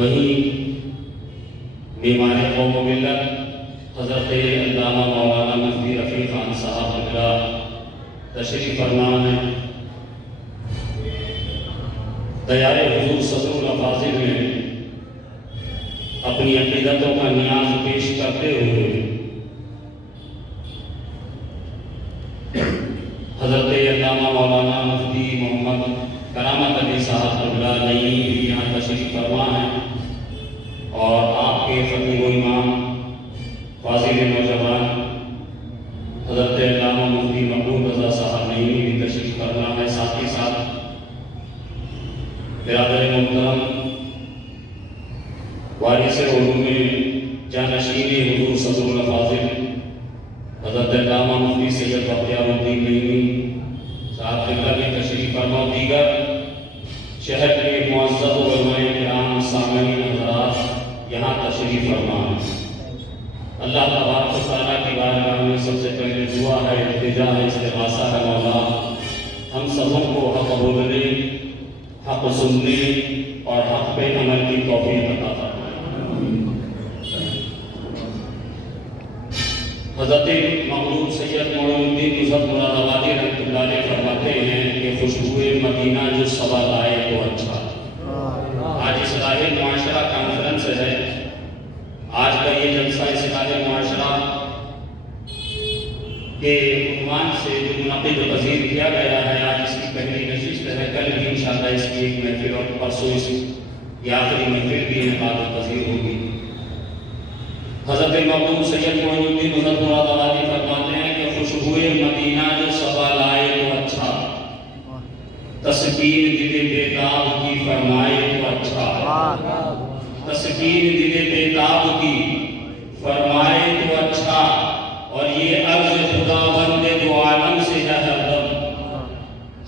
وہیں بیمار قوم و ملت حضرت علامہ مولانا مفتی رفیع خان صاحب قبلہ تشریف فرما ہیں۔ دیار حضور صدر الافاضل میں اپنی عقیدتوں کا نیاز پیش کرتے ہوئے حضرت علامہ مولانا مفتی محمد کرامت علی صاحب قبلہ نئی بھی یہاں تشریف فرما ہیں، اور آپ کے خطیب و امام فاضل نوجوان حضرت علامہ مفتی مقبول رضا صاحب نئی بھی تشریف فرما ہے۔ ساتھ ہی ساتھ برادر محترم وارث علوم جانشین حضور صدر الافاضل حضرت علامہ مفتی سید بختیار الدین نعیمی صاحب قبلہ بھی تشریف فرما، دیگر شہر کے معزز علماء کرام سامعین حضرات یہاں تشریف فرما ہیں۔ اللہ تبارک و تعالیٰ کی بارگاہ میں سب سے پہلے دعا ہے، التجا ہے، استغاثہ ہے، مولا ہم سبوں کو حق بولنے، حق سننے اور حق پہ عمل کی توفیق عطا فرمائے۔ حضرت مغلوب سید معین الدین نصرت مراد آبادی رحمۃ اللہ علیہ فرماتے ہیں کہ خوشبوئے مدینہ جو صبا لائے تو اچھا۔ آج اصلاح معاشرہ کانفرنس ہے، آج کا یہ جلسہ اصلاح معاشرہ کے عنوان سے جو منعقد و پذیر کیا گیا ہے، آج اس کی پہلی نشست ہے، کل بھی انشاءاللہ اس کی ایک محفل اور پرسوں اس کی آخری محفل بھی انعقاد و پذیر ہوگی۔ حضرت مغلوب سید معین الدین نصرت مراد آبادی فرماتے ہیں کہ خوشبوئے مدینہ جو صبا لائے تو اچھا، تسکین دل بیتاب کی فرمائے تو اچھا، تسکین دل بیتاب کی فرمائے تو اچھا، اور یہ عرض خدا بند دو عالم سے ہے ہر دم۔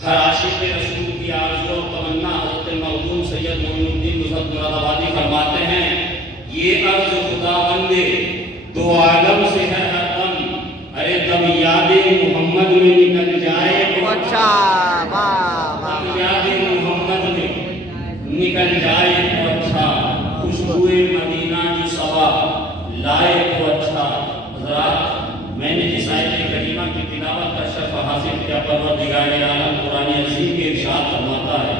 ہر عاشق رسول کی آرزو و تمنا حضرت مغلوب سید معین الدین نصرت مراد آبادی فرماتے ہیں یہ عرض خدا بند دو عالم سے ہے ہر دم، ارے دم یاد محمد میں نکل جائے تو اچھا، دم یاد محمد میں نکل جائے تو اچھا، خوشبوئے مدینہ جو صبا لائے تو اچھا۔ حضرات، میں نے جس آیت کریمہ کی تلاوت کا شرف حاصل کیا، پروردگار عالم قرآن عظیم کے ارشاد فرماتا ہے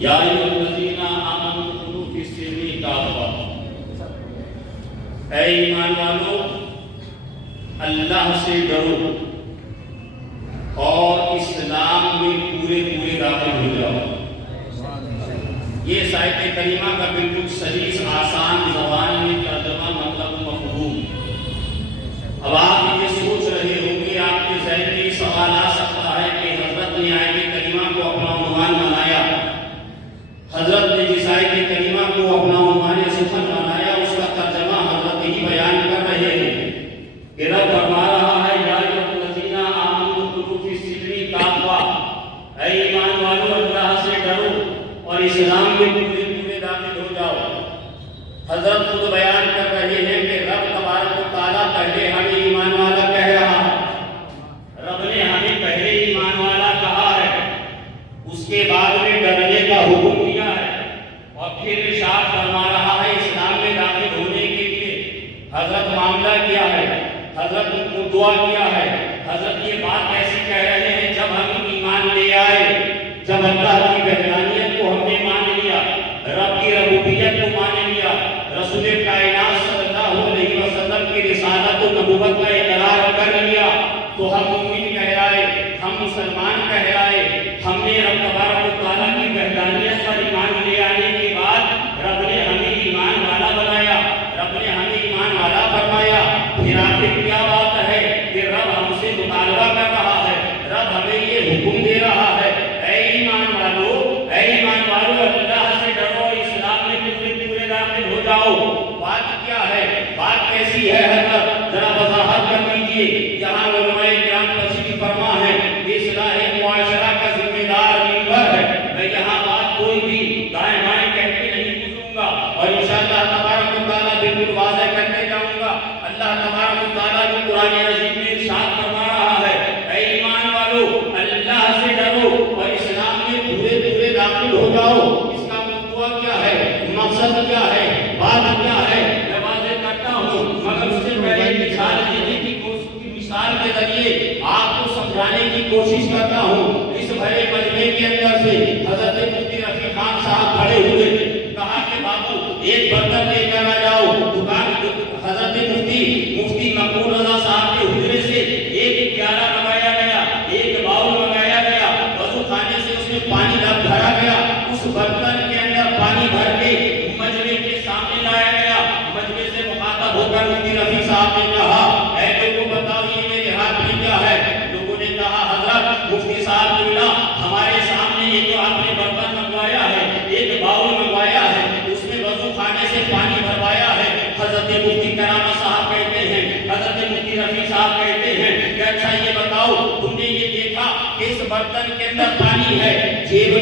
یا ایھا الذین آمنوا ادخلوا فی السلم کافۃ، اے ایمان والو اللہ سے ڈرو اور اسلام میں پورے پورے داخل ہو جاؤ۔ یہ اس آیت کریمہ کا بالکل سلیس آسان زبان میں ترجمہ مطلب مفہوم۔ اب آپ یہ سوچ رہے ہوں گے، آپ کے ذہن میں سوال آ سکتا ہے کہ حضرت نے آیت کریمہ کو اپنا عنوان بنایا، حضرت نے جس آیت کریمہ کو اپنا عنوان سخن بنایا اس کا ترجمہ حضرت ہی بیان کر رہے ہیں کہ رب فرما رہا ہے یا ایھا الذین آمنوا ادخلوا فی السلم کافۃ، اے ایمان والو اللہ سے ڈرو اور اسلام میں پورے پورے داخل ہو جاؤ۔ حضرت خود بیان کر رہے ہیں کہ رب تبارک و تعالیٰ پہلے ہمیں ایمان والا کہہ رہا ہے، رب نے ہمیں پہلے ایمان والا کہا ہے، اس کے بعد میں ڈرنے کا حکم دیا ہے، اور پھر ارشاد فرما رہا ہے اسلام میں داخل ہونے کے لیے حضرت معاملہ کیا ہے، حضرت کو دعا کیا ہے۔ حضرت یہ بات ایسی کہہ رہے ہیں جب ہم ایمان لے آئے، جب اللہ کی وحدانیت کو ہم نے مان لیا، رب کی ربوبیت کو مان لیا، رسول کائنات صلی اللہ علیہ وسلم کی رسالت و نبوت کا اقرار کر لیا، تو ہم مومن کہلائے، ہم مسلمان کہلائے۔ ہم نے رب تبارک و تعالیٰ کی وحدانیت پر ایمان لے آنے کے بعد رب نے ہمیں ایمان والا بنایا، رب نے ہمیں ایمان والا فرمایا۔ پھر آخر کیا بات ہے کہ رب ہم سے مطالبہ کر رہا ہے، رب ہمیں یہ حکم دے رہا ہے اے ایمان والو، اے ایمان والو اللہ سے ڈرو، اسلام میں پورے پورے داخل ہو جاؤ۔ بات کیا ہے، بات کیسی ہے حضرت ذرا وضاحت کر دیجیے۔ یہاں علماء کرام تشریف فرما ہے، اصلاح معاشرہ کا ذمہ دار ممبر ہے، میں یہاں بات کوئی بھی دائیں بائیں کہہ کے نہیں گزروں گا، اور انشاءاللہ تبارک و تعالیٰ بالکل واضح کرتے جاؤں گا۔ اللہ تبارک و تعالیٰ کی قرآن عظیم میں ارشاد فرما رہا ہے اے ایمان والو اللہ سے ڈرو اور اسلام میں پورے پورے داخل ہو جاؤ۔ اس کا مطلب کیا ہے؟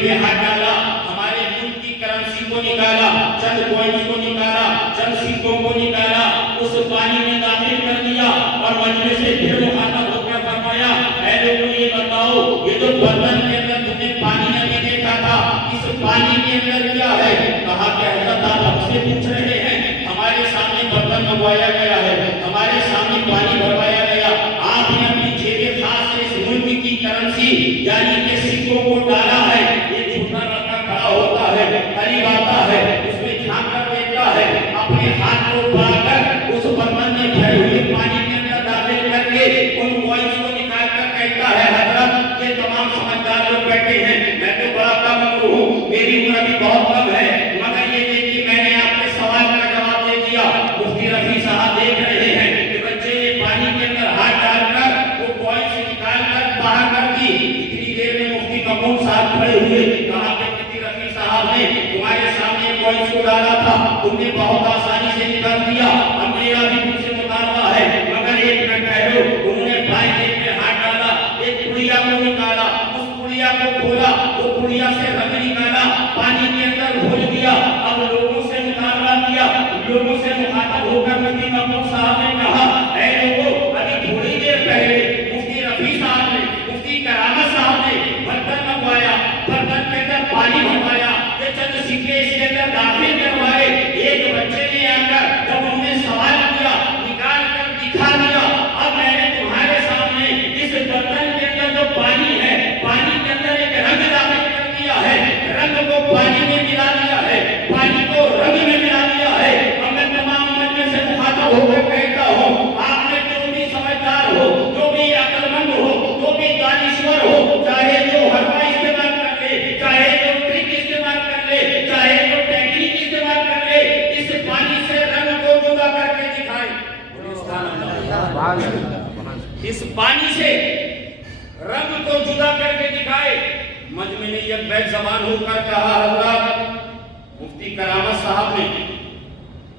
میں ہاتھ ڈالا، ہمارے ملک کی کرنسی کو نکالا، چند کوائنز کو نکالا، چند سکوں کو نکالا، اس پانی میں داخل کر دیا اور مجمع سے پھر مخاطب ہو کر فرمایا اے لوگوں یہ بتاؤ یہ جو برتن کے اندر تم نے پانی ابھی دیکھا تھا اس پانی کے اندر کیا ہے؟ کہا کہ حضرت آپ ہم سے پوچھ رہے ہیں، ہمارے سامنے برتن منگوایا گیا ہے، ہمارے سامنے پانی بھروایا گیا، آپ نے اپنی جیب خاص سے اس ملک کی کرنسی یعنی کہ سکوں کو ڈالا ہے۔ یہ چھوٹا لڑکا کھڑا ہوتا ہے، قریب آتا ہے، اس میں جھانک کر دیکھتا ہے، اپنے ہاتھ کو بڑھا کر اس برتن میں بھرے ہوئے پانی کے اندر داخل کر کے ان کوائنز کو نکال کر کہتا ہے حضرت یہ تمام سمجھدار لوگ بیٹھے ہیں، میں تو بڑا کم عمر ہوں، میری عمر ابھی بہت کم ہے، مگر یہ دیکھیے میں نے آپ کے سوال کا جواب دے دیا۔ مفتی رفیع صاحب دیکھ رہے ہیں کہ بچے نے پانی کے اندر ہاتھ ڈال کر وہ کوائنز نکال کر باہر کر دی۔ اتنی دیر میں مفتی مقبول صاحب کھڑے ہوئے، کہا کہ مفتی رفیع صاحب نے تمہارے سامنے کوائنز کو ڈالا تھا، تم نے بہت آسانی سے نکال دیا، اب میرا بھی تم سے مطالبہ ہے، مگر ایک منٹ ٹھہرو۔ انہوں نے بھائی جیب میں ہاتھ ڈالا، ایک پڑیا کو نکالا، اس پڑیا کو کھولا، وہ پڑیا سے رنگ نکالا، پانی کے اندر گھول دیا، اب لوگوں سے مطالبہ کیا، لوگوں سے مخاطب ہو کر مفتی مقبول صاحب نے کہا اے لوگوں ابھی تھوڑی دیر پہلے مفتی رفیع صاحب نے، مفتی کرامت صاحب نے برتن منگوایا، برتن کے اندر پانی بھروایا، یہ چند سکے اس کے اندر داخل کروائے، ایک بچے نے آ کر جب انہوں نے سوال کیا نکال کر دکھا دیا، اب میں نے تمہارے سامنے اس برتن کے اندر جو پانی ہے، پانی کے اندر ایک رنگ داخل کر دیا ہے، رنگ کو پانی میں ملا دیا ہے، پانی کو رنگ میں ملا دیا ہے۔ اب میں تمام مجمع سے مخاطب ہو کر کہتا ہوں آپ نے جو بھی سمجھدار ہو، جو بھی عقل مند ہو، جو بھی دانشور ہو، چاہے جو حربہ استعمال کر لے، چاہے جو ٹرک استعمال کر لے، چاہے جو ٹیکنیک استعمال کر لے، اس پانی سے رنگ کو جدا کر کے دکھائے۔ اس پانی سے رنگ کو جدا کر کے دکھائے۔ مجمع نے یک بیک زبان ہو کر کہا حضرات مفتی کرامت صاحب نے،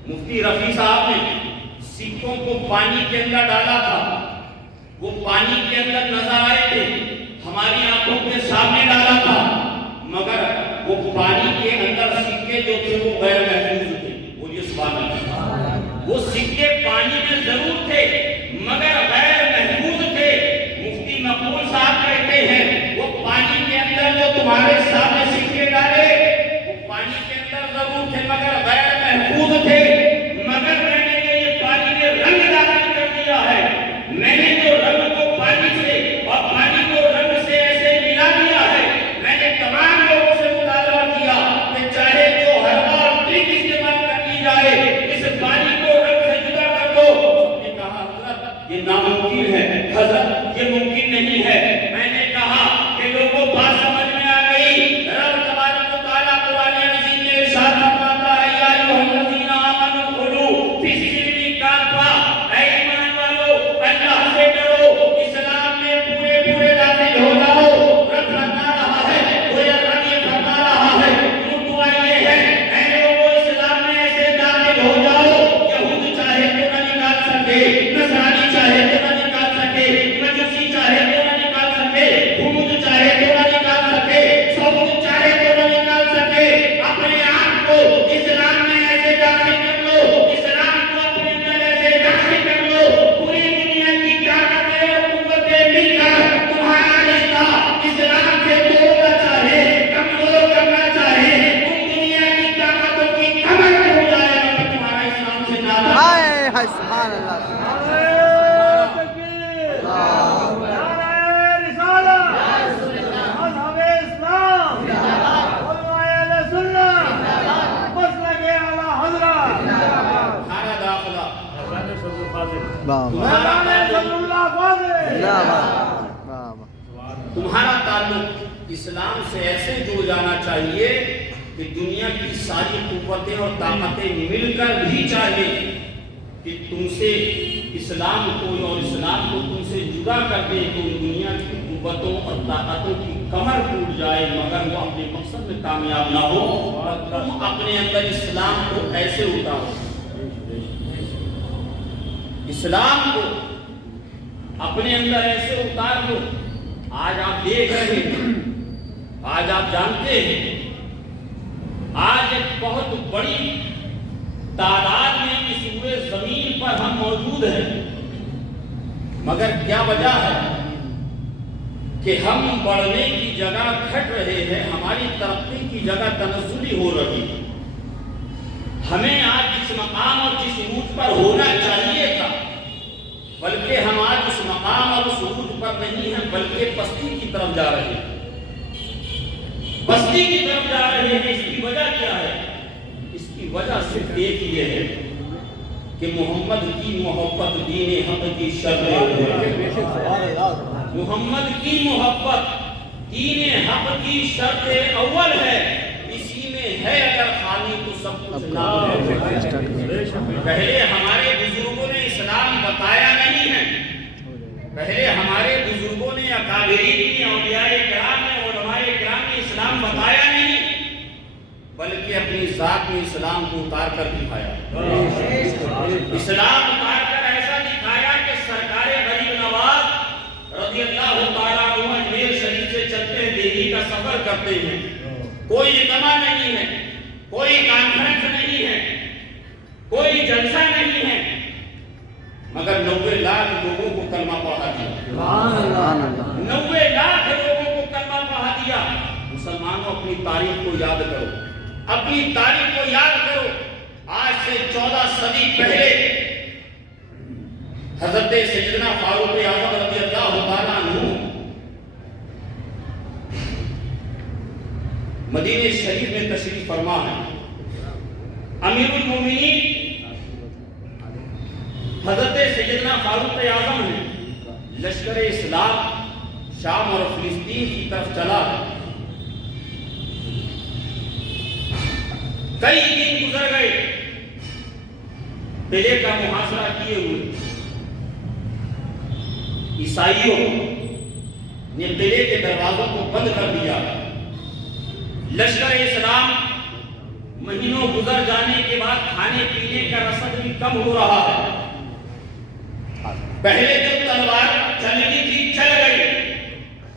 مفتی رفیع صاحب نے سکوں کو پانی کے اندر ڈالا تھا، وہ پانی کے اندر نظر آئے تھے، ہماری آنکھوں کے سامنے ڈالا تھا، مگر وہ پانی کے اندر سکے جو تھے وہ غیر محفوظ تھے۔ بولیے سبحان اللہ۔ وہ سکے پانی میں ضرور تھے مگر غیر محفوظ تھے۔ مفتی مقبول صاحب کہتے ہیں وہ پانی کے اندر جو تمہارے سامنے سکے ڈالے وہ پانی کے اندر ضرور تھے مگر غیر محفوظ تھے، مگر میں نے جو یہ پانی میں رنگ داخل کر دیا ہے، میں نے جو رنگ کو پانی سے اور پانی کو رنگ سے ایسے ملا دیا ہے، میں نے تمام لوگوں سے مطالبہ کیا کہ چاہے جو حربہ اور ٹرک استعمال کر لی جائے اس پانی کو رنگ سے جدا کر دو۔ سب نے کہا حضرت یہ ناممکن ہے، حضرت یہ ممکن نہیں ہے۔ میں نے کہا کہ لوگوں بات سمجھ میں آ گئی، رب تبارک و تعالیٰ قرآن عظیم میں ارشاد فرماتا ہے یا ایھا الذین آمنوا ادخلوا فی السلم کافۃ، اے ایمان والو اللہ سے ڈرو، اسلام میں پورے پورے داخل ہو جاؤ۔ رب فرما رہا ہے، گویا رب یہ فرما رہا ہے، دعا یہ ہے اے لوگوں اسلام میں ایسے داخل ہو جاؤ، یہود چاہے تو نہ نکال سکے، نصرانی چاہے تو نہ نکال سکے، مجوسی چاہے تو نہ نکال سکے، حمود چاہے تو نہ نکال سکے، سعود چاہے تو نہ نکال سکے۔ اپنے آپ کو اسلام میں ایسے داخل کر لو، اسلام کو اپنے اندر ایسے داخل کر لو، پوری دنیا کی طاقتیں اور قوتیں مل کر تمہارا رشتہ اسلام سے توڑنا چاہے، کمزور کرنا چاہے، ان دنیا کی طاقتوں کی کمر ٹوٹ جائے مگر تمہارا اسلام سے ناطا۔ ہائے ہائے سبحان اللہ۔ تمہارا تعلق اسلام سے ایسے جڑ جانا چاہیے کہ دنیا کی ساری قوتیں اور طاقتیں مل کر بھی چاہیے کہ تم سے اسلام کو اور اسلام کو تم سے جدا کر دے تو دنیا کی قوتوں اور طاقتوں کی کمر ٹوٹ جائے مگر وہ اپنے مقصد میں کامیاب نہ ہو، اور تم اپنے اندر اسلام کو ایسے اتارو، اسلام کو اپنے اندر ایسے اتار دو۔ آج آپ دیکھ رہے ہیں آج آپ جانتے ہیں آج ایک بہت بڑی تعداد میں اس پورے زمین پر ہم موجود ہیں، مگر کیا وجہ ہے کہ ہم بڑھنے کی جگہ گھٹ رہے ہیں، ہماری ترقی کی جگہ تنزلی ہو رہی ہے۔ ہمیں آج جس مقام اور جس عروج پر ہونا چاہیے تھا، بلکہ ہم آج اس مقام اور اس عروج پر نہیں ہیں، بلکہ پستی کی طرف جا رہے ہیں، پستی کی طرف جا رہے ہیں۔ اس کی وجہ کیا ہے؟ اس کی وجہ صرف ایک یہ ہے کہ محمد کی محبت دین حق کی شرط محمد کی محبت دین حق کی شرط اول ہے، اسی میں ہے اگر خالی تو سب کچھ نام ہے۔ پہلے ہمارے بزرگوں نے اسلام بتایا نہیں ہے، پہلے ہمارے بزرگوں نے اکابرین نے اولیاء کرام نے علماء کرام نے اسلام بتایا نہیں، بلکہ اپنی ذات میں اسلام کو اتار کر دکھایا۔ اسلام اتار کر ایسا دکھایا کہ سرکار غریب نواز رضی اللہ تعالیٰ عنہ اجمیر شریف سے چلتے ہیں، دہلی کا سفر کرتے ہیں، کوئی اجتماع نہیں ہے، کوئی کانفرنس نہیں ہے، کوئی جلسہ نہیں ہے، مگر 90 لاکھ لوگوں کو کلمہ پڑھا دیا۔ 90 لاکھ لوگوں کو کلمہ پڑھا دیا۔ مسلمانوں اپنی تاریخ کو یاد کرو، اپنی تاریخ کو یاد کرو۔ آج سے 14 صدی پہلے حضرت سیدنا فاروق اعظم رضی اللہ تعالیٰ عنہ مدینہ شریف میں تشریف فرما ہے۔ امیر المومنین حضرت سیدنا فاروق اعظم ہیں، لشکر اسلام شام اور فلسطین کی طرف چلا ہے۔ کئی دن گزر گئے قلعے کا محاصرہ کیے ہوئے۔ عیسائیوں نے قلعے کے دروازوں کو بند کر دیا۔ لشکر اسلام مہینوں گزر جانے کے بعد کھانے پینے کا رسد بھی کم ہو رہا ہے۔ پہلے جو تلوار چلنی تھی چل گئی،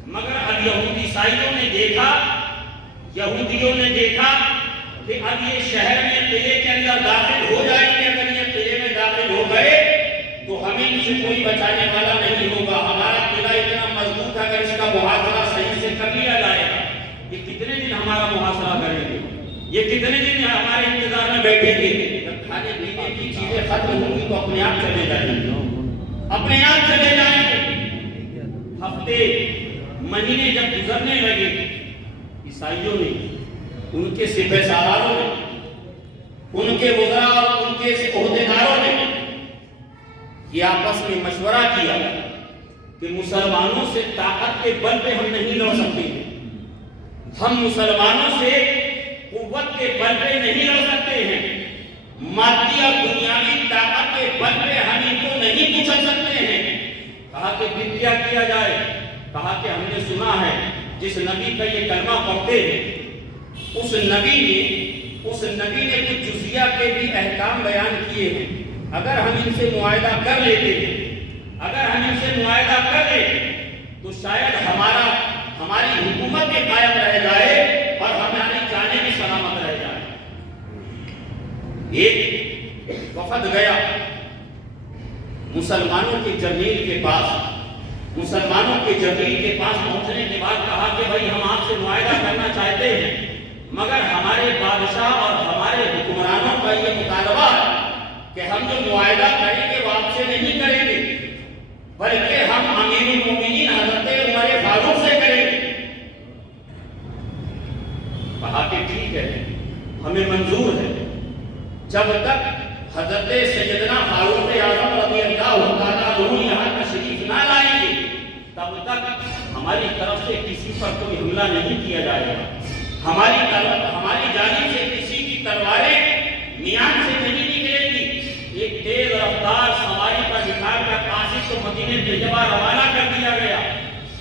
مگر اب عیسائیوں نے دیکھا، یہودیوں نے دیکھا کہ اب یہ شہر میں قلعے کے اندر داخل ہو جائیں گے، اگر یہ قلعے میں داخل ہو گئے تو ہمیں ان سے کوئی بچانے والا نہیں ہوگا۔ ہمارا قلعہ اتنا مضبوط ہے، اگر اس کا محاصرہ صحیح سے کر لیا جائے گا، یہ کتنے دن ہمارا محاصرہ کریں گے، یہ کتنے دن ہمارے انتظار میں بیٹھیں گے۔ جب کھانے پینے کی چیزیں ختم ہوں گی تو اپنے آپ چلے جائیں گے، اپنے آپ چلے جائیں گے۔ ہفتے مہینے جب گزرنے لگے، عیسائیوں نے، ان کے سپہ سالاروں نے، ان کے وزراء اور ان کے عہدیداروں نے یہ آپس میں مشورہ کیا کہ مسلمانوں سے طاقت کے بل پہ ہم نہیں لڑ سکتے، ہم مسلمانوں سے قوت کے بل پہ نہیں لڑ سکتے ہیں، مادی اور دنیاوی طاقت کے بل پہ ہم ان کو نہیں کچل سکتے ہیں۔ کہا کہ پھر کیا کیا جائے؟ کہا کہ ہم نے سنا ہے جس نبی کا یہ کلمہ پڑھتے ہیں اس نبی نے کچھ جزیہ کے بھی احکام بیان کیے ہیں، اگر ہم ان سے معاہدہ کر لیتے ہیں، اگر ہم ان سے معاہدہ کر لیں تو شاید ہماری حکومت بھی قائم رہ جائے اور ہماری جانیں بھی سلامت رہ جائے۔ ایک وفد گیا مسلمانوں کے جرنیل کے پاس، مسلمانوں کے جرنیل کے پاس پہنچنے کے بعد کہا کہ بھائی ہم آپ سے معاہدہ کرنا چاہتے ہیں، مگر ہمارے بادشاہ اور ہمارے حکمرانوں کا یہ مطالبہ ہے کہ ہم جو معاہدہ کریں گے وہ آپ سے نہیں کریں گے، بلکہ ہم امیر المومنین حضرت عمر فاروق سے کریں گے۔ کہا کہ ٹھیک ہے، ہمیں منظور ہے، جب تک حضرت سیدنا فاروق اعظم رضی اللہ تعالیٰ عنہ یہاں تشریف نہ لائیں گے تب تک ہماری طرف سے کسی پر کوئی حملہ نہیں کیا جائے گا، ہماری جانب سے کسی کی تلواریں میان سے نہیں نکلیں گی۔ ایک تیز رفتار سواری پر بٹھا کر قاصد کو مدینہ طیبہ روانہ کر دیا گیا۔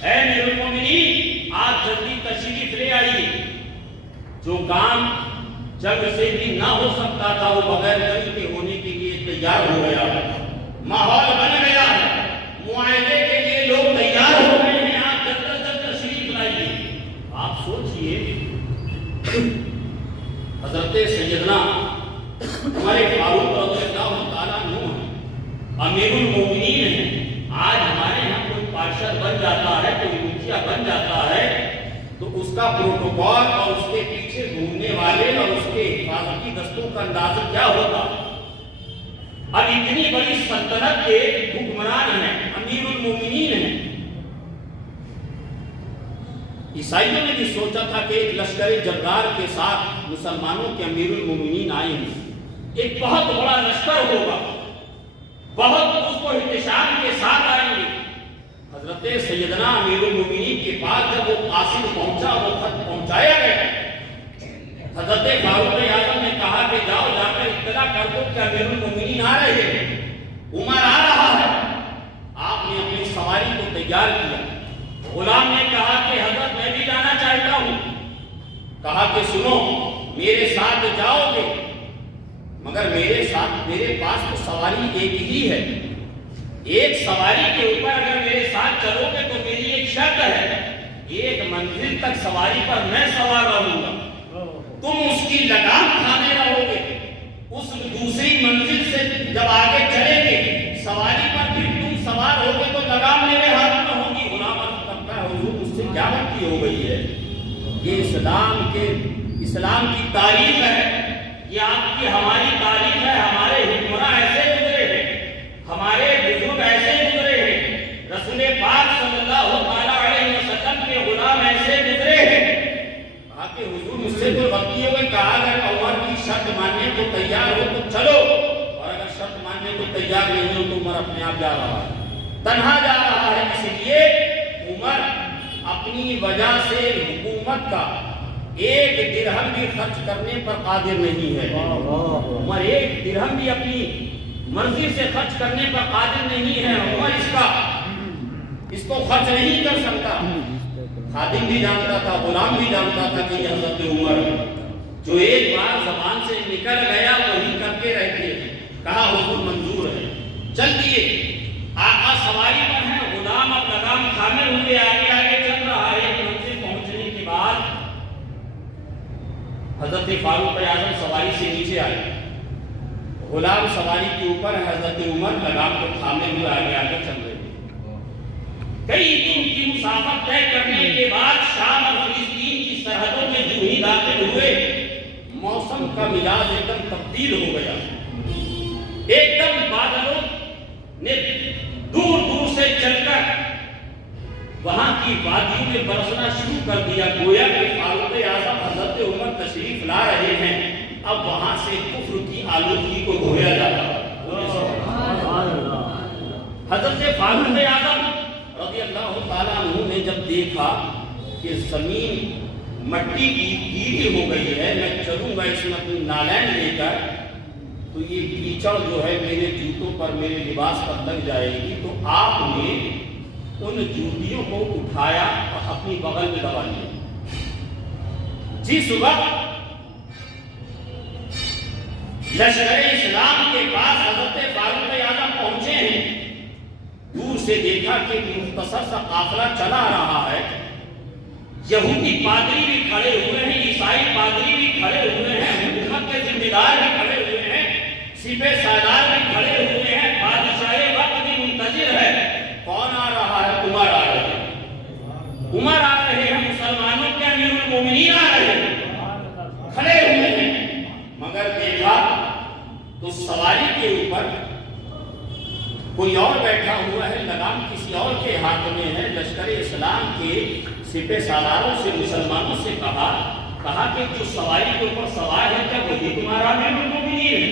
اے امیر المومنین، آپ جلدی تشریف لے آئیے، جو کام جنگ سے بھی نہ ہو سکتا تھا وہ بغیر جنگ کے ہونے کے لیے تیار ہو گیا ہے، ماحول بن گیا ہے، معاہدے کے لیے لوگ تیار ہو گئے ہیں، آپ جلد از جلد تشریف لائیے۔ آپ سوچیے حضرت سیدنا عمر فاروق رضی اللہ تعالیٰ عنہ امیر المومنین ہیں. آج ہمارے یہاں کوئی پارشد بن جاتا ہے، کوئی مکھیا بن جاتا ہے تو اس کا پروٹوکول اور اس کے پیچھے گھومنے والے اور اس کے حفاظتی دستوں کا اندازہ کیا ہوگا. اب اتنی بڑی سلطنت کے حکمران ہیں، امیر المومنین ہیں. عیسائیوں نے بھی سوچا تھا کہ ایک لشکر جرار کے ساتھ مسلمانوں کے امیر المومنین آئیں گے، ایک بہت بڑا لشکر ہوگا، بہت اس کو احتشام کے ساتھ آئیں گے. حضرت سیدنا امیر المومنین کے پاس جب وہ قاصد پہنچا، وہ خط پہنچایا گیا، حضرت فاروق اعظم نے کہا کہ جاؤ جا کر اطلاع کر دو کہ امیر المومنین آ رہے ہیں، عمر آ رہا ہے. آپ نے اپنی سواری کو تیار کیا. غلام نے کہا کہ حضرت میں بھی جانا چاہتا ہوں. کہا کہ سنو، میرے ساتھ جاؤ گے مگر میرے پاس تو سواری ایک ہی ہے. ایک سواری کے اوپر اگر میرے ساتھ چلو گے تو میری ایک شرط ہے، ایک منزل تک سواری پر میں سوار رہوں گا، تم اس کی لگام تھامے رہو گے. اس دوسری منزل سے جب آگے چلیں گے سواری پر پھر تم سوار ہوگے تو لگام میرے ہاتھ میں ہوگی. غلام عرض کرتا ہے حضور مجھ سے کیا غلطی ہو گئی ہے؟ یہ اسلام کی تعریف ہے، یہ آپ کی ہماری تعریف ہے. ہمارے حکمراں ایسے گزرے ہیں، ہمارے بزرگ ایسے گزرے ہیں، رسول پاک صلی اللہ علیہ وسلم کے غلام ایسے گزرے ہیں. کہا کہ حضور مجھ سے تو غلطی ہو گئی. کہا اگر عمر کی شرط ماننے کو تیار ہو تو چلو، اور اگر شرط ماننے کو تیار نہیں ہو تو عمر اپنے آپ جا رہا ہے، تنہا جا رہا ہے. اس لیے عمر اپنی وجہ سے حکومت کا ایک درہم بھی خرچ کرنے پر قادر نہیں ہے. عمر ایک درہم بھی اپنی مرضی سے خرچ کرنے پر قادر نہیں ہے. عمر اس کو خرچ نہیں کر سکتا. خادم بھی جانتا تھا، غلام بھی جانتا تھا کہ یہ حضرت عمر جو ایک بار زبان سے نکل گیا وہی کرتے رہتے ہیں. کہا حضور منظور ہے. چل دیے، آقا سواری پر ہیں، غلام اب لگام تھامے ہوئے آگے آگے چل رہا ہے. ایک منزل پہنچنے کے بعد حضرت فاروق اعظم سواری سے نیچے آئے، غلام سواری کے اوپر، حضرت عمر لگام کو تھامے ہوئے آگے آگے چل رہے ہیں. کئی دن کی مسافت طے کرنے کے بعد شام اور فلسطین کی سرحدوں میں جو ہی داخل ہوئے، موسم کا مزاج ایک دم تبدیل ہو گیا. ایک دم بادلوں نے دور دور سے چل کر وہاں کی وادیوں میں برسنا شروع کر دیا. گویا کہ فاروق اعظم حضرت عمر تشریف لا رہے ہیں. اب وہاں سے کفر کی آلودگی کو دھویا جاتا ہے. حضرت فاروق اعظم رضی اللہ تعالیٰ عنہ نے جب دیکھا کہ زمین مٹی کی گیلی ہو گئی ہے، میں چلوں گا اس میں اپنی نالین لے کر تو یہ کیچڑ جو ہے میرے جوتوں پر، میرے لباس پر لگ جائے گی، تو آپ نے ان جوتیوں کو اٹھایا اور اپنی بغل میں دبا لیا. جس وقت لشکر اسلام کے پاس حضرت فاروق اعظم پہنچے ہیں، دور سے دیکھا کہ مختصر سا قافلہ چلا رہا ہے. یہودی پادری بھی کھڑے ہوئے ہیں، عیسائی پادری بھی کھڑے ہوئے ہیں، حکومت کے ذمہ دار بھی کھڑے ہوئے ہیں، سپہ سالار بھی کھڑے ہوئے ہیں، بادشاہ وقت بھی منتظر ہے. کون آ رہا ہے؟ عمر آ رہے ہیں. عمر آ رہے ہیں، مسلمانوں کے امیر المومنین آ رہے ہیں، کھڑے ہوئے ہیں. مگر دیکھا تو سواری کے اوپر کوئی اور بیٹھا ہوا ہے، لگام کسی اور کے ہاتھ میں ہے. لشکر اسلام کے سپہ سالاروں سے، مسلمانوں سے کہا کہ جو سواری کے اوپر سوار ہے کیا وہی تمہارا امیر المومنین ہے؟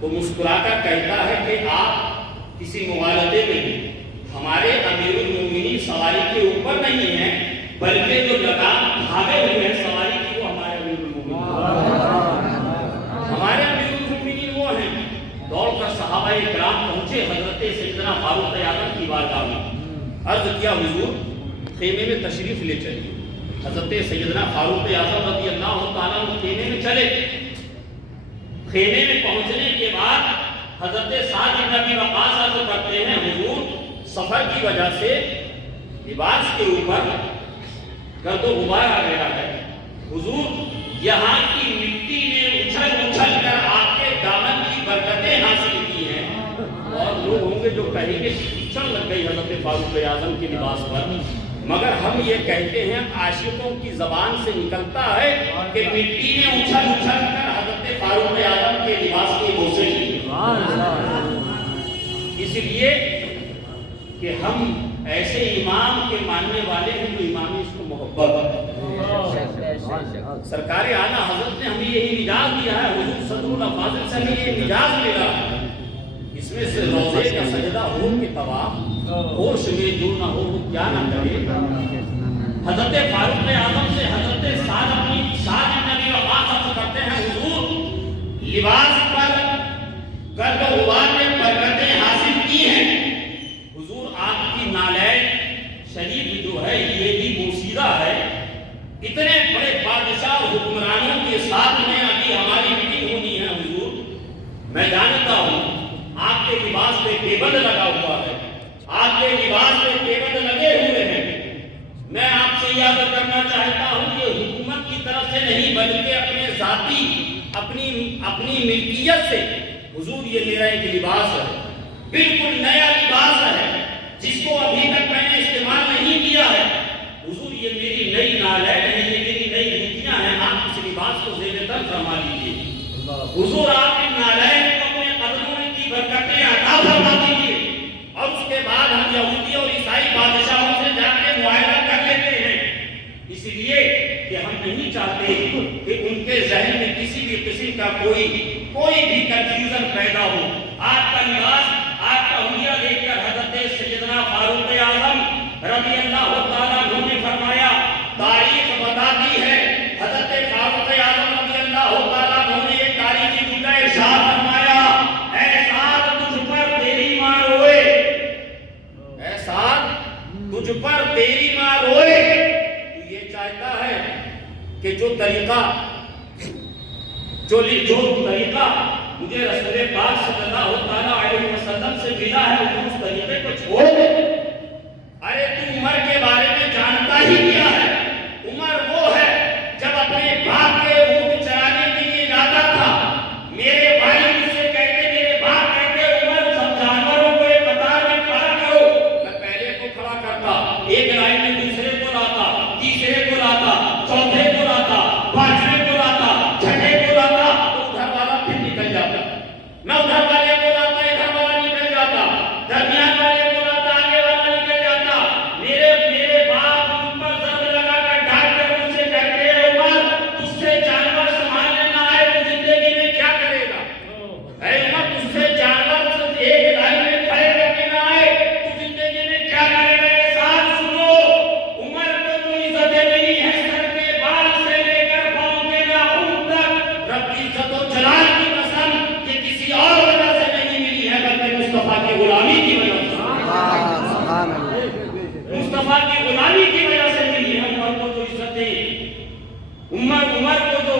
وہ مسکرا کر کہتا ہے کہ آپ کسی مغالطے میں ہیں. ہمارے امیر المومنین سواری کے اوپر نہیں ہیں، بلکہ جو لگام تھامے ہوئے ہیں سواری کی وہ ہمارے امیر المومنین، ہمارے امیر المومنین وہ ہیں. دوڑ کر صحابہ کرام پہنچے حضرت سیدنا فاروق اعظم کی بارگاہ میں. عرض کیا حضور خیمے میں تشریف لے چلیے. حضرت سیدنا فاروق اعظم رضی اللہ تعالیٰ عنہ خیمے میں چلے. خیمے میں پہنچنے کے بعد حضرت سعد بن ابی وقاص عرض کرتے ہیں حضور سفر کی وجہ سے لباس کے اوپر گرد و غبار آ گیا ہے. حضور یہاں کی مٹی نے اچھل اچھل کر آپ کے دامن کی برکتیں حاصل کی ہیں. اور لوگ ہوں گے جو کہیں گے کیچڑ لگ گئی حضرت فاروق اعظم کے لباس پر، مگر ہم یہ کہتے ہیں عاشقوں کی زبان سے نکلتا ہے کہ مٹی نے اچھل اچھل کر حضرت فاروق اعظم کے لباس کی بوسیں لی. اس لیے کہ ہم ایسے امام کے ماننے والے ہیں جو امام اس کو محبت ہے. سرکار اعلیٰ حضرت نے ہمیں یہی مزاج دیا ہے، حضور صدر الفاضل سے ہمیں یہ مزاج ملا. اس میں سے روزے کا سجدہ ہو کہ طواف، ہوش میں جو نہ ہو وہ کیا نہ کرے. حضرت فاروق اعظم سے حضرت سعد اپنی سعد نبی وفات کرتے ہیں، حضور لباس پر گرد و غبار نے برکتیں حاصل کی ہیں. حضور آپ کی نالین شریف جو ہے یہ بھی موسیدہ ہے. اتنے بڑے بادشاہ حکمرانوں کے ساتھ میں ابھی ہماری میٹنگ ہونی ہے. حضور میں جانتا ہوں آپ کے لباس پہ ٹیبل لگا ہوا ہے، آپ کے لباس پہ ٹیبل لگے ہوئے ہیں. میں آپ سے یاد کرنا چاہتا ہوں کہ حکومت کی طرف سے نہیں بلکہ اپنے ذاتی اپنی ملکیت سے حضور یہ میرا ایک لباس ہے، بالکل نیا لباس ہے جس کو ابھی تک میں نے استعمال نہیں کیا ہے. حضور یہ میری نئی نالین ہے، یہ میری نئی نیتیاں ہیں. آپ اس لباس کو زیر تر فرما دیجیے. حضور آپ کی نالین کو اپنے قدموں کی برکتیں عطا فرما دیجیے. اور اس کے بعد ہم یہودی اور عیسائی بادشاہوں سے جا کے معاہدہ کر لیتے ہیں، اس لیے کہ ہم نہیں چاہتے کہ ان کے ذہن میں کسی بھی قسم کا کوئی بھی کنفیوژن پیدا ہو. آپ کا لباس، آپ کا حلیہ دیکھ کر حضرت سیدنا فاروق اعظم رضی اللہ تعالیٰ عنہ نے فرمایا، تاریخ بتاتی ہے حضرت فاروق اعظم رضی اللہ تعالیٰ عنہ نے ایک تاریخی جملہ ارشاد فرمایا، اے سعد تجھ پر تیری ماں روئے، اے سعد تجھ پر تیری ماں روئے. تو یہ چاہتا ہے کہ جو طریقہ مجھے رسول پاک صلی اللہ تعالیٰ علیہ وسلم سے ملا ہے اس طریقے کو چھوڑ دے. ارے تو عمر کے بارے میں جانتا ہی کیا ہے؟ عمر وہ ہے جب اپنے باپ کے اونٹ چرانے کے لیے جاتا تھا، میرے بھائی مجھ سے کہتے، میرے باپ کہتے عمر سب جانوروں کو ایک قطار میں کھڑا کرو. میں پہلے کو کھڑا کرتا، ایک لائن میں دوسرے کو لاتا، تیسرے کو لاتا، چوتھے کو لاتا، پانچویں کو لاتا، چھٹے کو لاتا. میں ادھر والے کو لاتا، ادھر والا نکل جاتا، درمیان والے کو لاتا، آگے والا نکل جاتا. میرے باپ ان پر ضرب لگا کر ڈانٹ کر مجھ سے کہتے ہیں عمر تجھ سے جانور سنبھالنے نہ آئے تو زندگی میں کیا کرے گا؟ اے عمر تجھ سے جانور ایک لائن میں کھڑے کرنے نہ آئے تو زندگی میں کیا کرے گا؟ یہ ساتھ سنو، عمر کو تو عزتیں ملی ہیں سر کے بال سے لے کر پاؤں کے ناخن تک. رب کی عزت و جلال کی قسم یہ کسی اور وجہ سے نہیں ملی ہے بلکہ مصطفیٰ کی غلامی کی وجہ سے. مصطفیٰ کی غلامی کی وجہ سے ملی ہے. عمر کو تو عزتیں، عمر کو تو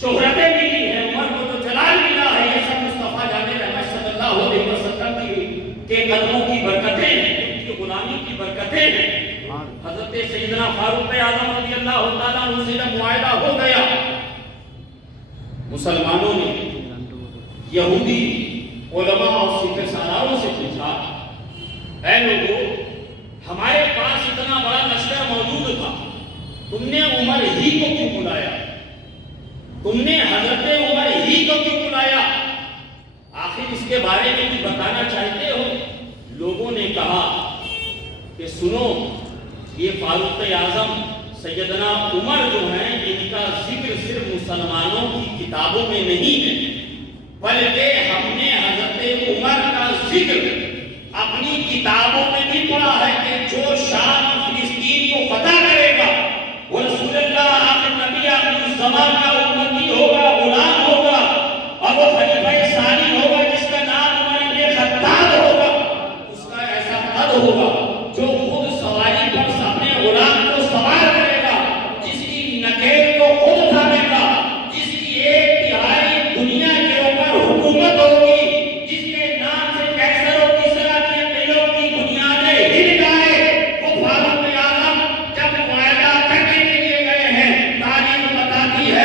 شہرتیں ملی ہیں، عمر کو تو جلال ملا ہے. یہ سب مصطفیٰ جان رحمت صلی اللہ علیہ وسلم کے قدموں کی برکتیں ہیں، ان کی غلامی کی برکتیں ہیں. حضرت سیدنا فاروق اعظم رضی اللہ تعالیٰ عنہ سے جب معاہدہ ہو گیا، مسلمانوں نے یہودی علماء اور سپہ سالاروں سے پوچھا، اے لوگوں ہمارے پاس اتنا بڑا لشکر موجود تھا، تم نے عمر ہی کو کیوں بلایا؟ تم نے حضرت عمر ہی کو کیوں بلایا؟ آخر اس کے بارے میں کچھ بتانا چاہتے ہو؟ لوگوں نے کہا کہ سنو، یہ فاروق اعظم سیدنا عمر جو ہیں ان کا ذکر صرف مسلمانوں کی کتابوں میں نہیں ہے، بلکہ ہم نے حضرت عمر کا ذکر اپنی کتابوں میں بھی پڑھا ہے کہ جو شام فلسطین کو فتح کرے گا وہ رسول اللہ آخر نبی آخر الزمان کا امتی ہوگا، غلام ہوگا، اور وہ خلیفہ ثانی ہوگا جس کا نام عمر بن خطاب ہوگا. اس کا ایسا قد ہوگا جو خود سواری پر اپنے غلام کو سوار کرے گا، جس کی نکیل کو خود اٹھانے گا، جس کی ایک تہائی دنیا کے اوپر حکومت ہوگی، جس کے نام سے کیسر و کسرا کے قلعوں کی بنیادیں ہل جائے. وہ فاروق اعظم جب معاہدہ کرنے کے لیے گئے ہیں، تاریخ بتاتی ہے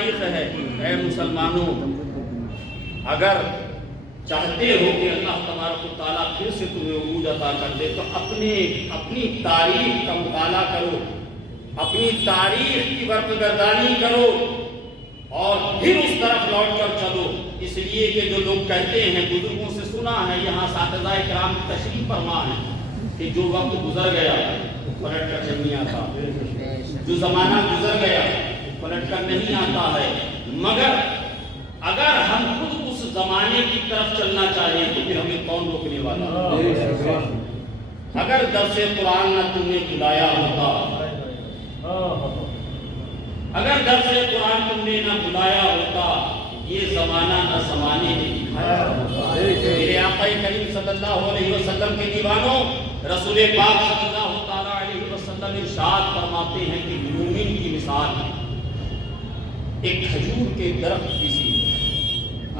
تاریخ ہے. اے مسلمانوں، اگر چاہتے ہو کہ اللہ تبارک و تعالیٰ پھر سے تمہیں عروج عطا کر دے تو اپنی تاریخ کا مطالعہ کرو، اپنی تاریخ کی برقگردانی کرو اور پھر اس طرف لوٹ کر چلو. اس لیے کہ جو لوگ کہتے ہیں، بزرگوں سے سنا ہے، یہاں اساتذہ کرام کی تشریف فرما ہے کہ جو وقت گزر گیا وہ پلٹ کر نہیں آتا، جو زمانہ گزر گیا وہ پلٹ کر نہیں آتا ہے. مگر اگر ہم خود اس زمانے کی طرف چلنا چاہیں تو پھر ہمیں کون روکنے والا؟ اگر درس قرآن نہ تم نے بلایا ہوتا، اگر درس قرآن تم نے نہ بلایا ہوتا، یہ زمانہ نہ زمانے نے دکھایا ہوتا. میرے آقا کریم صلی اللہ علیہ وسلم کے دیوانوں، رسول پاک صلی اللہ تعالیٰ علیہ وسلم ارشاد فرماتے ہیں کہ مومن کی مثال ایک کھجور کے درخت کی سی.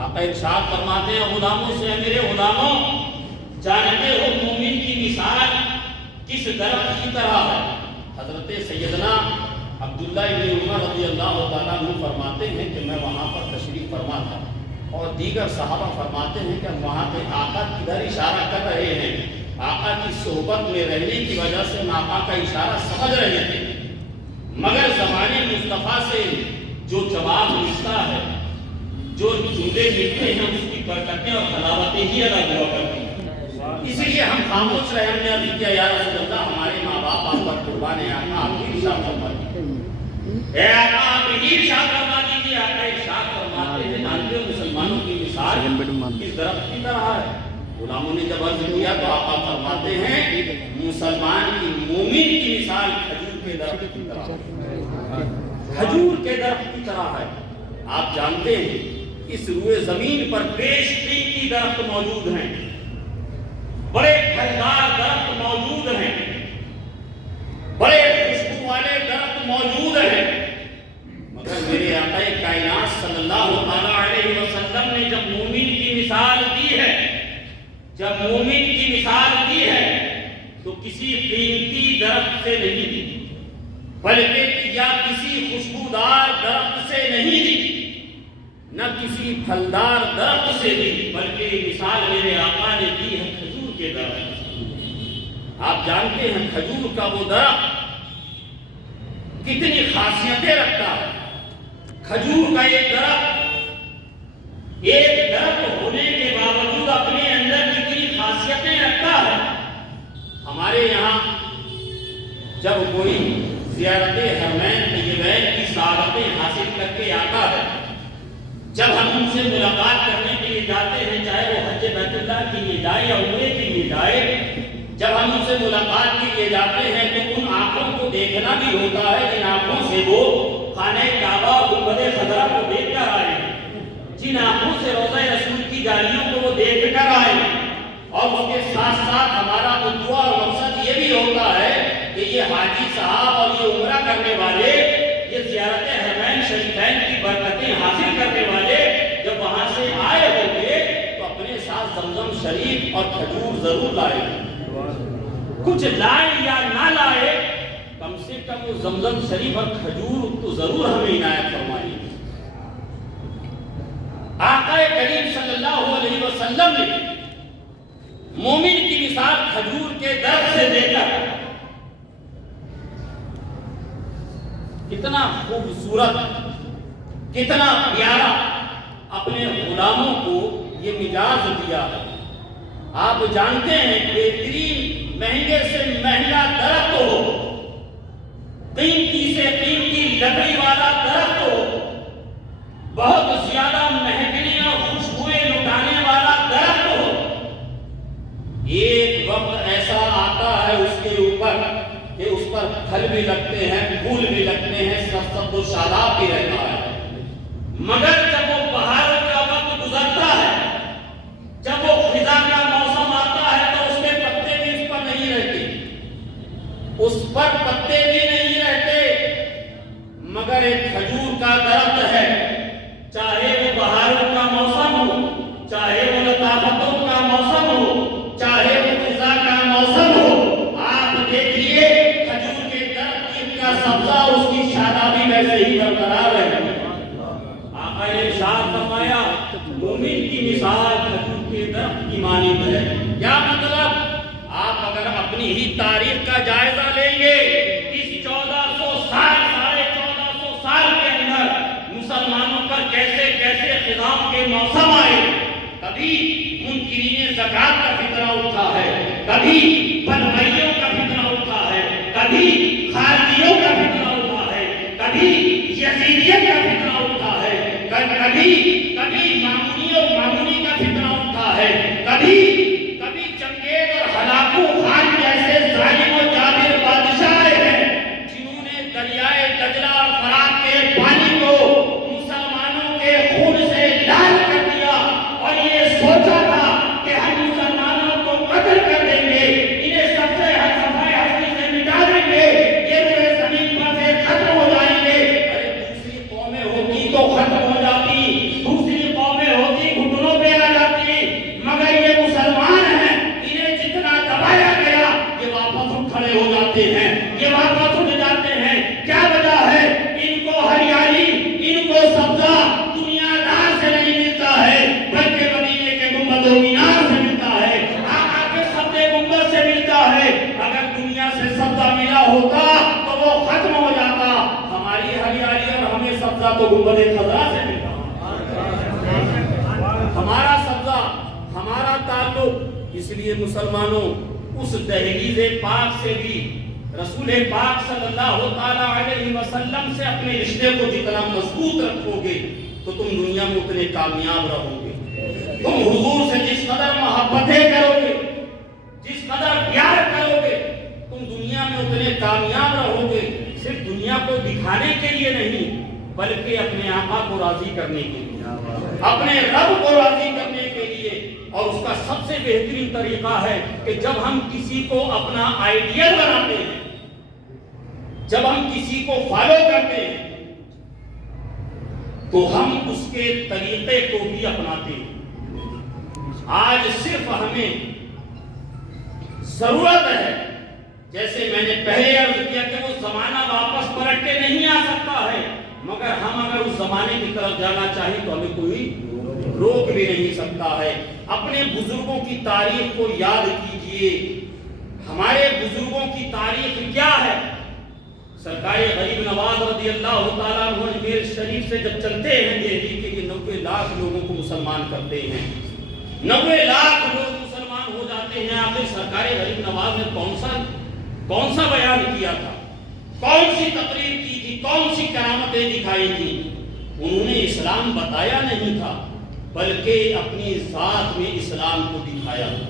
آقا ارشاد فرماتے ہیں غلاموں سے، میرے غلاموں، جانتے ہو مومن کی مثال کس درخت کی طرح ہے؟ حضرت سیدنا عبداللہ ابن عمر رضی اللہ تعالیٰ عنہ فرماتے ہیں کہ میں وہاں پر تشریف فرما تھا اور دیگر صحابہ فرماتے ہیں کہ ہم وہاں پہ آقا کدھر اشارہ کر رہے ہیں. آقا کی صحبت میں رہنے کی وجہ سے ہم آقا کا اشارہ سمجھ رہے تھے، مگر زمانے مصطفیٰ سے جو جواب ملتا ہے، جو جملے ملتے ہیں، اس کی برکتیں اور حلاوتیں ہی الگ ہوا کرتی ہیں. اس لیے ہم خاموش رہے. ہم نے عرض کیا یا رسول اللہ، ہمارے ماں باپ آپ پر قربان ہیں، آقا آپ کی ارشاد فرما دیجیے، اے آقا آپ کی ارشاد فرما دیجیے. آقا ارشاد فرماتے ہیں جانتے ہو مسلمانوں کی مثال اس درخت کی طرح ہے. غلاموں نے جب عرض کیا تو آقا فرماتے ہیں مسلمان کی، مومن کی مثال کھجور کے درخت کی طرح ہے، کھجور کے درخت کی طرح ہے. آپ جانتے ہیں اس روئے زمین پر بیش قیمتی درخت موجود ہیں، بڑے پھلدار درخت موجود ہیں، بڑے خوشبو والے درخت موجود ہیں، مگر میرے آقا کائنات صلی اللہ علیہ وسلم نے جب مومن کی مثال دی ہے، جب مومن کی مثال دی ہے تو کسی قیمتی درخت سے نہیں دی، بلکہ یا کسی خوشبودار درخت سے نہیں دی، نہ کسی پھلدار درخت سے دی، بلکہ مثال میرے آقا نے دی ہے کھجور کے درخت. آپ جانتے ہیں کھجور کا وہ درخت کتنی خاصیتیں رکھتا ہے. کھجور کا ایک درخت ہونے کے باوجود اپنے اندر کتنی خاصیتیں رکھتا ہے. ہمارے یہاں جب کوئی زیارت حرمین طیبین کی سعادتیں حاصل کر کے آتا ہے، جب ہم ان سے ملاقات کرنے کے لیے جاتے ہیں، چاہے وہ حج بیت اللہ کے لیے جائے یا عمرے کے لیے جائے، جب ہم ان سے ملاقات کے لیے جاتے ہیں تو ان آنکھوں کو دیکھنا بھی ہوتا ہے جن آنکھوں سے وہ خانہ کعبہ گنبد خضرا کو دیکھ کر آئے، جن آنکھوں سے روضہ رسول کی جالیوں کو وہ دیکھ کر آئے. اور اس کے ساتھ ساتھ ہمارا مدعا اور مقصد یہ بھی ہوتا ہے کہ یہ حاجی صاحب اور یہ عمرہ کرنے والے، یہ زیارت حرمین شریفین کی برکتیں حاصل کرنے والے جب وہاں سے آئے ہوں گے تو اپنے ساتھ زمزم شریف اور کھجور ضرور لائے. کچھ لائے یا نہ لائے، کم سے کم وہ زمزم شریف اور کھجور تو ضرور ہمیں عنایت فرمائے. آقا کریم صلی اللہ علیہ وسلم نے مومن کی مثال کھجور کے درخت سے دے کر کتنا خوبصورت، کتنا پیارا اپنے غلاموں کو یہ مزاج دیا ہے. آپ جانتے ہیں بہترین مہنگے سے مہنگا درخت ہو، قیمتی سے قیمتی لکڑی والا درخت ہو، بہت زیادہ مہنگی اور خوشبوئیں لٹانے والا درخت ہو، ایک وقت ایسا آتا ہے اس کے اوپر کہ اس پر پھل بھی لگتے ہیں، پھول بھی لگتے ہیں، سبز و شاداب بھی رہتا ہے. مگر جب وہ بہار کا وقت گزرتا ہے، جب وہ خزاں کا موسم آتا ہے تو اس کے پتے بھی اس پر نہیں رہتے، اس پر پتے بھی نہیں رہتے. مگر ایک کھجور کا درخت ہے، چاہے وہ بہاروں کا موسم ہو، چاہے وہ لطافتوں کا موسم ہو، چاہے وہ خزاں کا موسم ہو، آپ دیکھیے کھجور کے درخت کا سبزہ اس کی شادابی ویسے ہی برقرار ہے. آقا نے ارشاد فرمایا مومن کی مثال کھجور کے درخت کی مانند ہے. کیا مطلب؟ آپ اگر اپنی ہی تاریخ کا جائزہ لیں گے اس 1400 سال 1450 سال کے اندر مسلمانوں پر کیسے کیسے خطاب کے موسم آئے. کبھی منکرین زکات کا فتنہ اٹھا ہے, کبھی بدمعیوں کا فتنہ اٹھا ہے, کبھی خارجیوں کا فتنہ اٹھا ہے, کبھی یزیدیت کا فتنہ اٹھا ہے, کبھی معمونی کا فتنہ اٹھا ہے, کبھی چنگیز اور ہلاکو خان جیسے ظالم و جابر بادشاہ ہیں جنہوں نے دریائے دجلہ اور فرات کے پانی کو مسلمانوں کے خون سے لال کر دیا اور یہ سوچا تھا کہ ہم مسلمانوں کو قتل کر دیں گے, انہیں سب سے صفحۂ ہستی سے مٹا دیں گے, یہ روئے زمین پر سے ختم ہو جائیں گے. ارے دوسری قومیں ہوتی تو ختم ہو جاتی, دوسری قومیں ہوتی گھٹنوں پہ آ جاتی, مگر یہ مسلمان ہیں, انہیں جتنا دبایا گیا یہ واپس اٹھ کھڑے ہو جاتے ہیں, یہ واپس اٹھ جاتے ہیں. کیا وجہ ہے؟ ان کو ہریالی, ان کو سبزہ دنیا دار سے نہیں ملتا ہے بلکہ مدینے کے گنبد و مینار سے ملتا ہے, آقا کے سبزے گنبد سے ملتا ہے. اگر دنیا سے سبزہ ملا ہوتا تو وہ ختم ہو جاتا. ہماری ہریالی اور ہمیں سبزہ تو گنبد خضرا سے ملتا. ہمارا سبزہ, ہمارا تعلق. اس لیے مسلمانوں اس دہلیز پاک سے بھی رسول پاک صلی اللہ تعالی علیہ وسلم سے اپنے رشتے کو جتنا مضبوط رکھو گے تو تم دنیا میں اتنے کامیاب رہو گے. تم حضور سے جس قدر محبتیں کرو گے, جس قدر پیار کرو گے, تم دنیا میں اتنے کامیاب رہو گے. صرف دنیا کو دکھانے کے لیے نہیں بلکہ اپنے آقا کو راضی کرنے کے لیے, اپنے رب کو راضی کرنے کے لیے. اور اس کا سب سے بہترین طریقہ ہے کہ جب ہم کسی کو اپنا آئیڈیل بناتے ہیں, جب ہم کسی کو فالو کرتے ہیں تو ہم اس کے طریقے کو بھی اپناتے ہیں. آج صرف ہمیں ضرورت ہے, جیسے میں نے پہلے عرض کیا کہ وہ زمانہ واپس پلٹ کے نہیں آ سکتا ہے, مگر ہم اگر اس زمانے کی طرف جانا چاہیں تو ہمیں کوئی روک بھی نہیں سکتا ہے. اپنے بزرگوں کی تاریخ کو یاد کیجئے. ہمارے بزرگوں کی تاریخ کیا ہے؟ سرکار غریب نواز رضی اللہ تعالیٰ عنہ اجمیر شریف سے جب چلتے ہیں دہلی کے لیے 90 لاکھ لوگوں کو مسلمان کرتے ہیں, 90 لاکھ لوگ مسلمان ہو جاتے ہیں. آخر سرکار غریب نواز نے کون سا بیان کیا تھا, کون سی تقریر کی تھی, کون سی کرامتیں دکھائی تھی؟ انہوں نے اسلام بتایا نہیں تھا بلکہ اپنی ذات میں اسلام کو دکھایا تھا,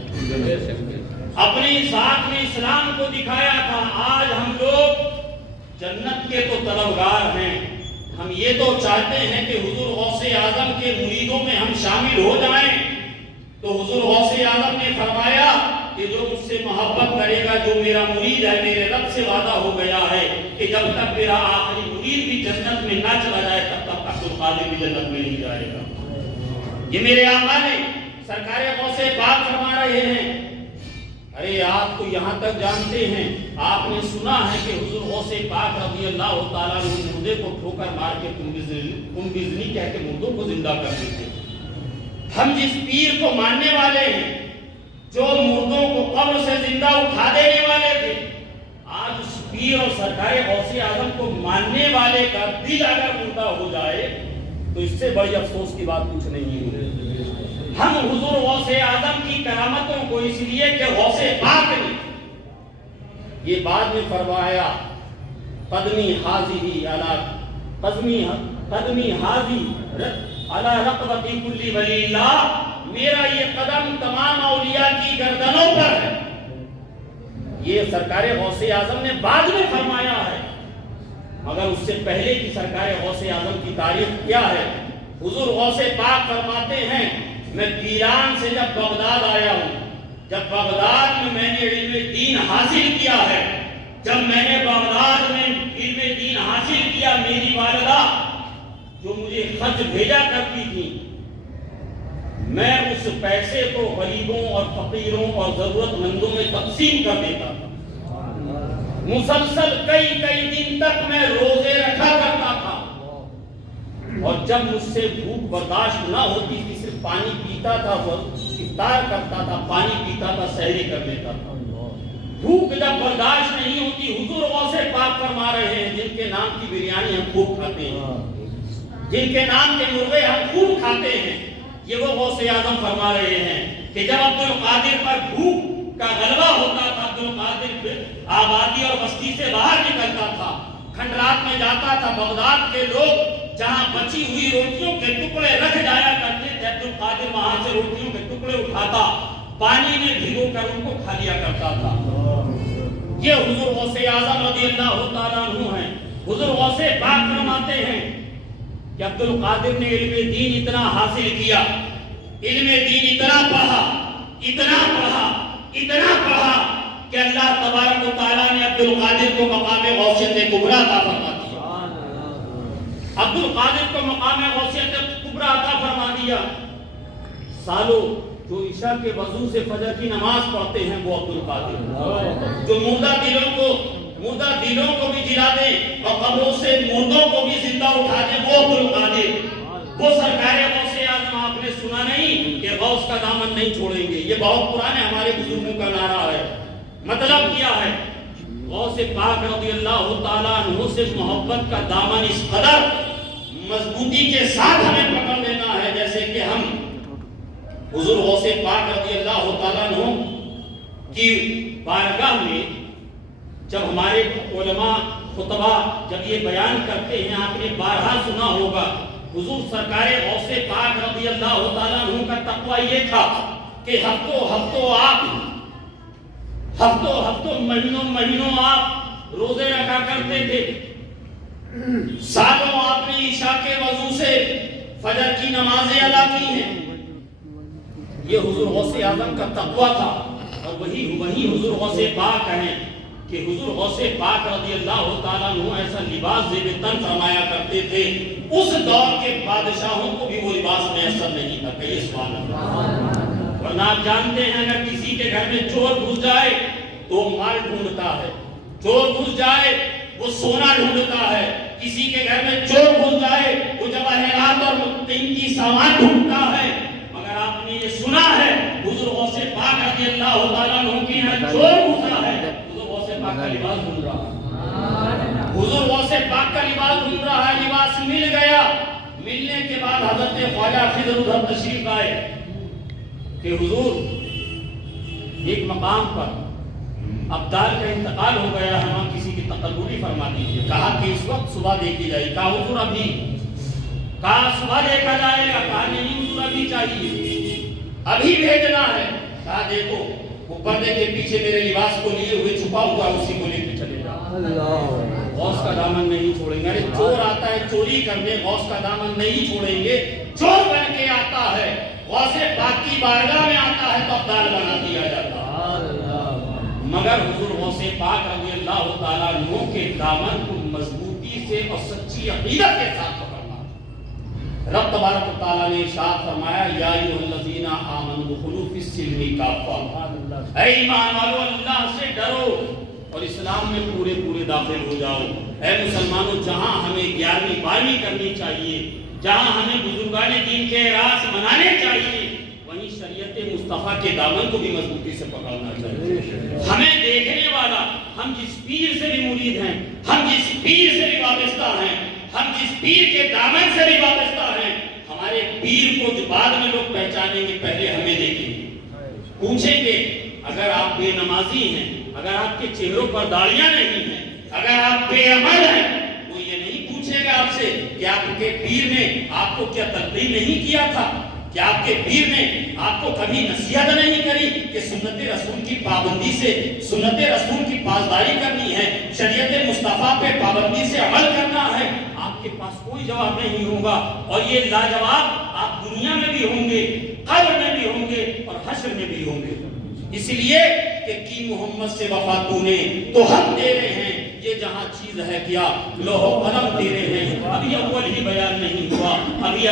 اپنی ذات میں اسلام کو دکھایا تھا. آج ہم لوگ جنت کے تو طلبگار ہیں, ہم یہ تو چاہتے ہیں کہ حضور غوث اعظم کے مریدوں میں ہم شامل ہو جائیں. تو حضور غوث اعظم نے فرمایا کہ جو مجھ سے محبت کرے گا, جو میرا مرید ہے, میرے رب سے وعدہ ہو گیا ہے کہ جب تک میرا آخری مرید بھی جنت میں نہ چلا جائے تب تک عبد القادر بھی جنت میں نہیں جائے گا. یہ میرے آقا نے سرکار غوث پاک فرما رہے ہیں. ارے آپ تو یہاں تک جانتے ہیں, آپ نے سنا ہے کہ حضور غوث پاک رضی اللہ تعالیٰ عنہ مردے کو ٹھوکر مار کے کنبزنی کہہ کے مردوں کو زندہ کر دیتے. ہم جس پیر کو ماننے والے ہیں, جو مردوں کو قبر سے زندہ اٹھا دینے والے تھے, آج اس پیر اور سرکار غوث اعظم کو ماننے والے کا دل اگر مردہ ہو جائے تو اس سے بڑی افسوس کی بات کچھ نہیں ہے. ہم حضور غوث اعظم کی کرامتوں کو اس لیے کہ غوث پاک نے یہ بعد میں فرمایا, قدمی حاضی علی رقبتی کلی ولی اللہ, میرا یہ قدم تمام اولیاء کی گردنوں پر ہے. یہ سرکار غوث اعظم نے بعد میں فرمایا ہے, مگر اس سے پہلے کی سرکار غوث اعظم کی تاریخ کیا ہے؟ حضور غوث پاک فرماتے ہیں میں ایران سے جب بغداد آیا ہوں, جب بغداد میں نے علم دین حاصل کیا ہے, جب میں نے بغداد میں علم دین حاصل کیا, میری والدہ جو مجھے خرچ بھیجا کرتی تھی, میں اس پیسے کو غریبوں اور فقیروں اور ضرورت مندوں میں تقسیم کر دیتا تھا. مسلسل کئی دن تک میں روزے رکھا کرتا تھا. اور جب مجھ سے بھوک برداشت نہ ہوتی تھی صرف پانی پیتا تھا، وہ افطار کرتا تھا، پانی پیتا تھا، سحری کر لیتا تھا۔ بھوک جب برداشت نہیں ہوتی، حضور غوث پاک فرما رہے ہیں جن کے نام کی بریانی ہم خوب کھاتے ہیں، جن کے نام کے مرغے ہم خوب کھاتے ہیں، یہ وہ غوث اعظم فرما رہے ہیں کہ جب عبد القادر پر بھوک کا غلبہ ہوتا تھا، عبد القادر آبادی اور بستی سے باہر نکلتا تھا، کھنڈرات میں جاتا تھا، بغداد کے لوگ جہاں بچی ہوئی روٹیوں کے ٹکڑے رکھ جایا کرتے تھے، عبد القادر وہاں سے روٹیوں کے ٹکڑے اٹھاتا، پانی میں بھگو کر ان کو کھا لیا کرتا تھا۔ یہ حضور غوث اعظم رضی اللہ تعالیٰ عنہ ہیں۔ حضور غوث پاک فرماتے ہیں کہ عبد القادر نے علم دین اتنا حاصل کیا، علم دین اتنا پڑھا، اتنا پڑھا، اتنا پڑھا کہ اللہ تبارک و تعالیٰ نے عبد القادر کو مقام غوثیت کبریٰ عطا فرما دیا۔ عبد القادر کو مقام غوثیت کبریٰ عطا فرما دیا۔ سالوں جو عشاء کے وضو سے فجر کی نماز پڑھتے ہیں وہ عبد القادر، جو مردہ دلوں کو بھی جلا دے اور قبروں سے مردوں کو بھی زندہ اٹھا دے وہ عبد القادر، وہ سرکار غوث اعظم۔ آپ نے سنا نہیں کہ غوث کا دامن نہیں چھوڑیں گے، یہ بہت پرانے ہمارے بزرگوں کا نعرہ ہے۔ مطلب کیا ہے؟ غوث پاک رضی اللہ تعالیٰ عنہ سے محبت کا دامن اس قدر مضبوطی کے ساتھ ہمیں پکڑ لینا ہے جیسے کہ ہم حضور غوث پاک رضی اللہ تعالیٰ عنہ کی بارگاہ میں جب ہمارے علماء خطبہ جب یہ بیان کرتے ہیں، آپ نے بارہا سنا ہوگا، حضور سرکار غوث پاک رضی اللہ تعالیٰ عنہ کا تقوی یہ تھا کہ ہفتوں مہینوں آپ روزے رکھا کرتے تھے، سالوں آپ نے عشاء کے وضو سے فجر کی نمازیں ادا کی ہیں۔ یہ حضور غوث اعظم کا تقوی تھا، اور وہی حضور غوث پاک ہیں کہ حضور غوث پاک رضی اللہ تعالیٰ عنہ ایسا لباس زیب تن فرمایا کرتے تھے، اس دور کے بادشاہوں کو بھی وہ لباس میسر نہیں تھا۔ کئی سوال ہے، ورنہ آپ جانتے ہیں اگر کسی کے گھر میں چور گھس جائے تو مال ڈھونڈتا ہے، چور گھس جائے وہ سونا ڈھونڈتا ہے، کسی کے گھر میں چور گھس جائے وہ جواہرات اور قیمتی سامان ڈھونڈتا ہے۔ مگر آپ نے یہ سنا ہے حضور غوث پاک رضی اللہ تعالیٰ عنہ کی یہاں چور گھسا ہے، حضور غوث پاک کا لباس ڈھونڈ رہا ہے، حضور غوث پاک کا لباس ڈھونڈ رہا ہے۔ لباس مل گیا، ملنے کے بعد حضرت خواجہ خضر ادھر تشریف آئے کہ حضور ایک مقام پر ابدال کا انتقال ہو گیا ہے، ہم کسی کی تقرری فرما دیجیے۔ کہا کہ اس وقت صبح دیکھی جائے گی۔ کہا حضور ابھی؟ کہا صبح دیکھا جائے گا۔ کہا نہیں حضور ابھی چاہیے، ابھی بھیجنا ہے۔ کہا دیکھو وہ پردے کے پیچھے میرے لباس کو لیے ہوئے چھپا ہوا، اسی کو لے کے چلے جاؤ۔ غوث کا دامن نہیں چھوڑیں گے۔ ارے چور آتا ہے چوری کرنے، غوث کا دامن نہیں چھوڑیں گے۔ چور بن کے آتا ہے، غوث پاک کی بارگاہ میں آتا ہے تو ابدال بنا دیا جاتا ہے۔ مگر حضور غوث پاک رضی اللہ تعالیٰ عنہ کے دامن کو مضبوطی سے اور سچی عقیدت کے ساتھ پکڑنا۔ رب تبارک و تعالیٰ نے ارشاد فرمایا یا ایھا الذین آمنوا ادخلوا فی السلم کافۃ، اے ایمان والو اللہ سے ڈرو اور اسلام میں پورے داخل ہو جاؤ۔ اے مسلمانوں، جہاں ہمیں 11ویں 12ویں کرنی چاہیے، جہاں ہمیں بزرگان دین کے اعراض منانے چاہیے، وہیں شریعت مصطفیٰ کے دامن کو بھی مضبوطی سے پکڑنا چاہیے۔ ہمیں دیکھنے والا، ہم جس پیر سے بھی مرید ہیں، ہم جس پیر سے بھی وابستہ ہیں، ہم جس پیر کے دامن سے بھی وابستہ ہیں، ہمارے پیر کو جو بعد میں لوگ پہچانیں گے پہلے ہمیں دیکھیں گے، پوچھیں گے۔ اگر آپ بے نمازی ہیں، اگر آپ کے چہروں پر داڑیاں نہیں ہیں، اگر آپ بے عمل ہیں، وہ یہ نہیں پوچھے گا آپ سے کہ آپ کے پیر نے آپ کو کیا تلقین نہیں کیا تھا، کہ آپ کے پیر نے آپ کو کبھی نصیحت نہیں کری کہ سنت رسول کی پابندی سے، سنت رسول کی پاسداری کرنی ہے، شریعت مصطفیٰ پہ پابندی سے عمل کرنا ہے۔ آپ کے پاس کوئی جواب نہیں ہوگا، اور یہ لاجواب آپ دنیا میں بھی ہوں گے، قبر میں بھی ہوں گے اور حشر میں بھی ہوں گے۔ اس لیے کہ کی محمد سے وفا تو نے تو ہم تیرے ہیں، یہ جہاں چیز ہے کیا لوح و قلم تیرے ہیں۔ ابھی اول ہی بیان نہیں ہوا، ابھی